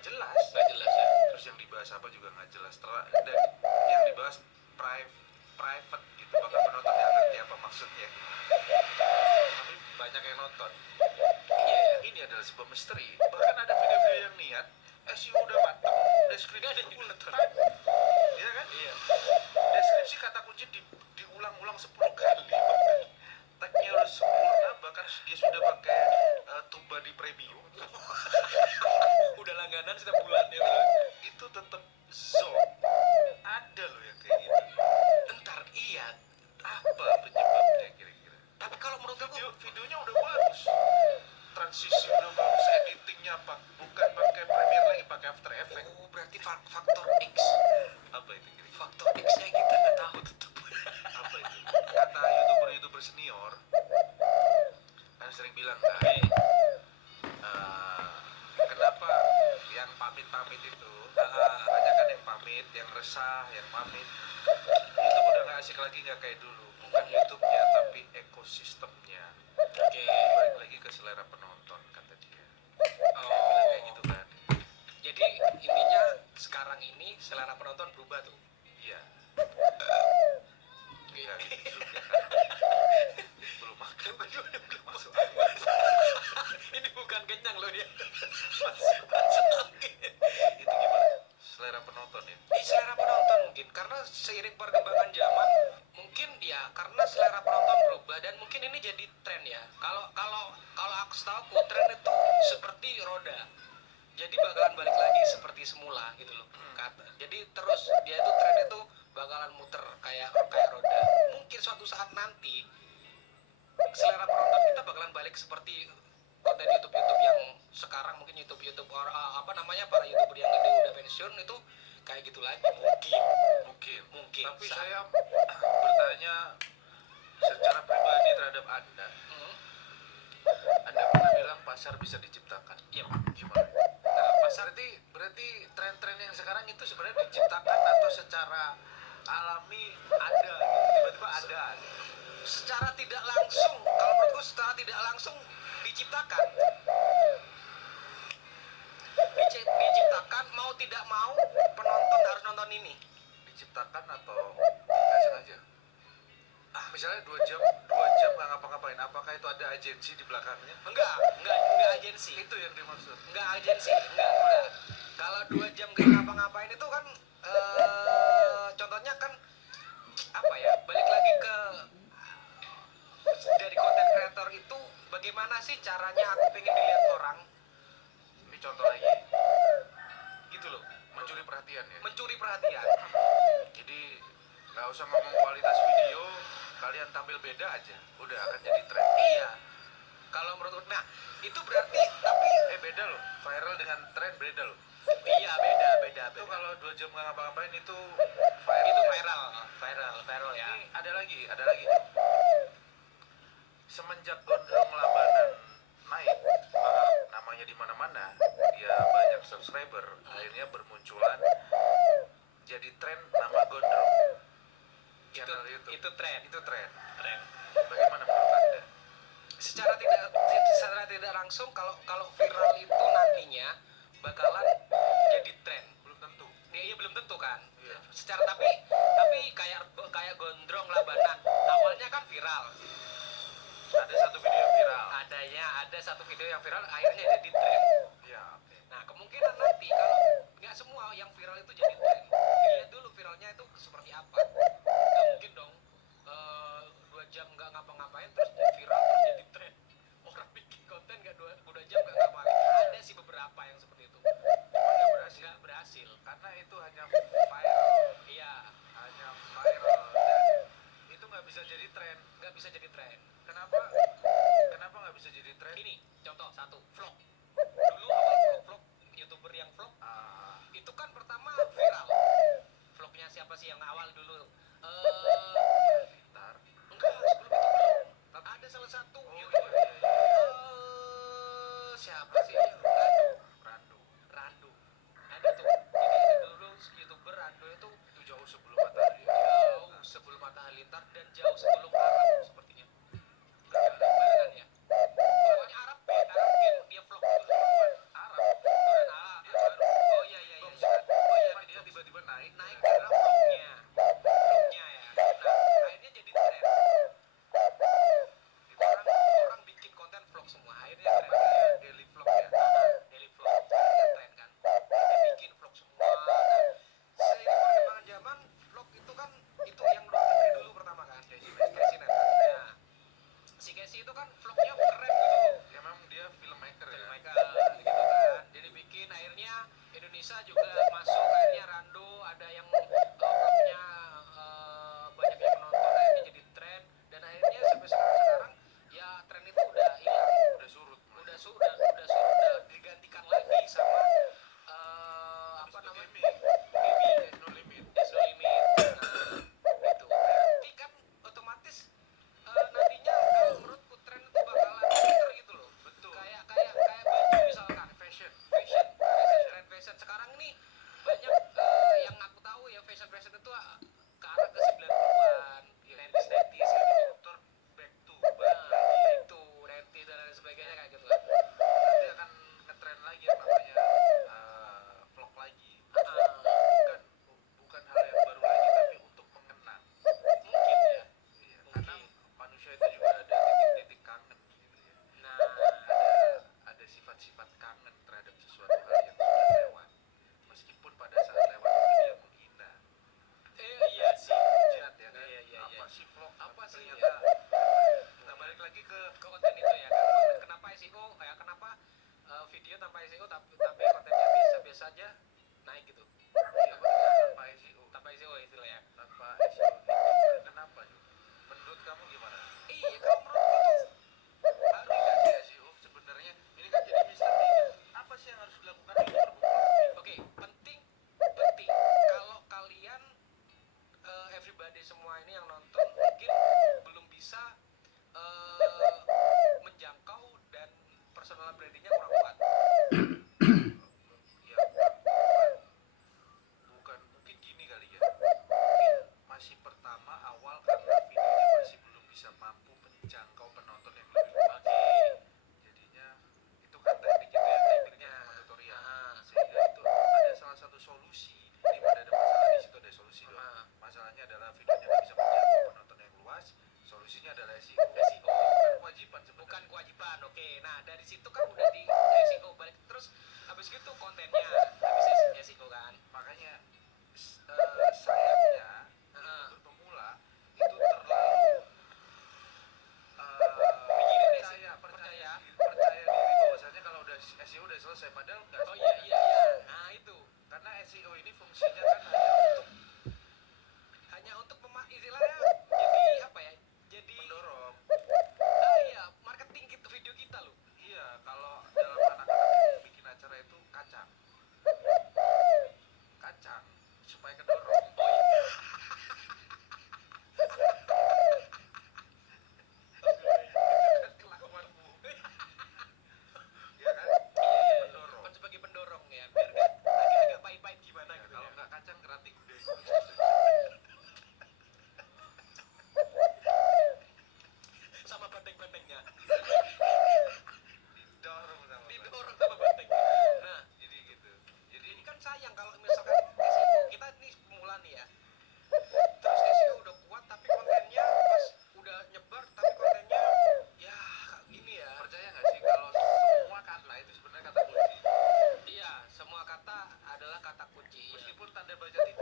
nggak jelas. Nggak jelas ya. Terus yang dibahas apa juga nggak jelas. Dan yang dibahas private gitu, bahkan penonton nggak ngerti apa maksudnya. Tapi banyak yang nonton. Iya, ini adalah sebuah misteri. Bahkan ada video-video yang niat, SEO udah matang, deskripsi Nggak ada udah yang nonton. type. Iya kan? Iya. Deskripsi kata kunci diulang-ulang 10 kali. Tagnya udah sempurna, bahkan dia sudah pakai tuba di premium. Udah langganan setiap bulan ya udah. Itu tetap zone. Ada loh yang kayak gitu. Entar iya. Apa penyebabnya kira-kira? Tapi kalau menurut aku Videonya udah bagus, transisi udah bagus, editingnya bukan pakai Premiere lagi, pakai After Effects. oh berarti faktor X. Apa itu kira-kira? Faktor X-nya kita nggak tahu tetap. Apa itu? Kata youtuber senior kan sering bilang kan, kenapa yang pamit itu banyak kan yang pamit, yang resah, yang pamit. YouTube udah nggak asik lagi, nggak kayak dulu. Bukan YouTube-nya tapi ekosistemnya. Oke. Balik lagi ke selera penonton kata dia. Dia bilang kayak gitu kan. Jadi intinya sekarang ini selera penonton berubah tuh. Iya. Enggak gitu juga. Belum makan. Masuk angin. Ini bukan kenyang loh dia. Itu gimana? Selera penonton ya. Selera penonton mungkin karena seiring perkembangan zaman mungkin ya karena selera penonton berubah dan mungkin ini jadi tren ya. Kalau aku setahu tren itu seperti roda. Jadi bakalan balik lagi seperti semula gitu loh. Jadi terus dia itu tren itu bakalan muter kayak roda. Mungkin suatu saat nanti selera penonton kita bakalan balik seperti konten YouTube yang sekarang mungkin YouTube apa namanya para YouTuber yang gede udah pensiun itu kayak gitu lagi mungkin. Tapi saya bertanya secara pribadi terhadap Anda. Anda pernah bilang pasar bisa diciptakan. Iya. Gimana? Nah, pasar berarti tren-tren yang sekarang itu sebenarnya diciptakan atau secara alami ada gitu. Tiba-tiba ada. Secara tidak langsung kalau menurutku secara tidak langsung diciptakan mau tidak mau penonton harus nonton ini. Diciptakan atau nggak sengaja? Misalnya 2 jam nggak ngapa-ngapain, apakah itu ada agensi di belakangnya? Enggak agensi. Itu yang dimaksud. Enggak agensi, enggak. Kalau 2 jam gak ngapa-ngapain itu kan contohnya kan apa ya? Balik lagi ke dari konten kreator itu bagaimana sih caranya aku pengen dilihat orang? Ini contoh lagi. Gitu loh. Mencuri perhatian ya. Mencuri perhatian. Jadi nggak usah ngomong kualitas video, kalian tampil beda aja, udah akan jadi tren. Iya. Kalau menurut nah itu berarti tapi Beda loh, viral dengan tren beda loh. iya beda. Itu kalau 2 jam nggak ngapa-ngapain itu Itu viral. viral ya. Ini ada lagi. Semenjak Gondrong Labanan naik, namanya di mana-mana, dia banyak subscriber, akhirnya bermunculan jadi tren nama Gondrong. Channel YouTube. Itu tren. Bagaimana menurut Anda? Secara tidak langsung kalau viral itu nantinya bakalan jadi tren. Belum tentu. Iya belum tentu kan. Iya. Secara tapi kayak Gondrong Labanan awalnya kan viral. Ada satu video yang viral. Ada satu video yang viral akhirnya jadi tren. Ya, oke. Nah kemungkinan nanti kalau nggak semua yang viral itu jadi tren, dilihat dulu viralnya itu seperti apa. Nggak mungkin dong 2 jam nggak ngapa-ngapain terus viral terus jadi tren. Orang bikin konten nggak 2 jam nggak kontennya tapi SEO kan. Makanya sayangnya Heeh. untuk pemula itu terlalu Mikirin percaya diri bahwasanya kalau udah SEO udah selesai, padahal enggak. Oh iya iya iya. Nah itu Karena SEO ini fungsinya kan hanya untuk istilahnya jadi apa ya? Jadi mendorong. iya marketing kita video kita loh. Iya, kalau dalam anak-anak bikin acara itu kacang supaya kedorong. Oh iya. Kelakuanmu. Ya kan? Iya, Mendorong. kan sebagai pendorong ya biar nggak agak pahit-pahit gimana Nah, gitu kalau ya. nggak kacang kerating deh. Sama banteng-bantengnya Didorong sama didorong sama bantengnya. Nah jadi gitu. Jadi ini kan sayang kalau misalkan SEO kita nih pemula nih ya, terus SEO udah kuat tapi kontennya pas udah nyebar tapi kontennya ya gini ya. percaya nggak sih kalau semua kata itu sebenarnya kata kunci. Iya semua kata adalah kata kunci ya. Meskipun tanda baca titik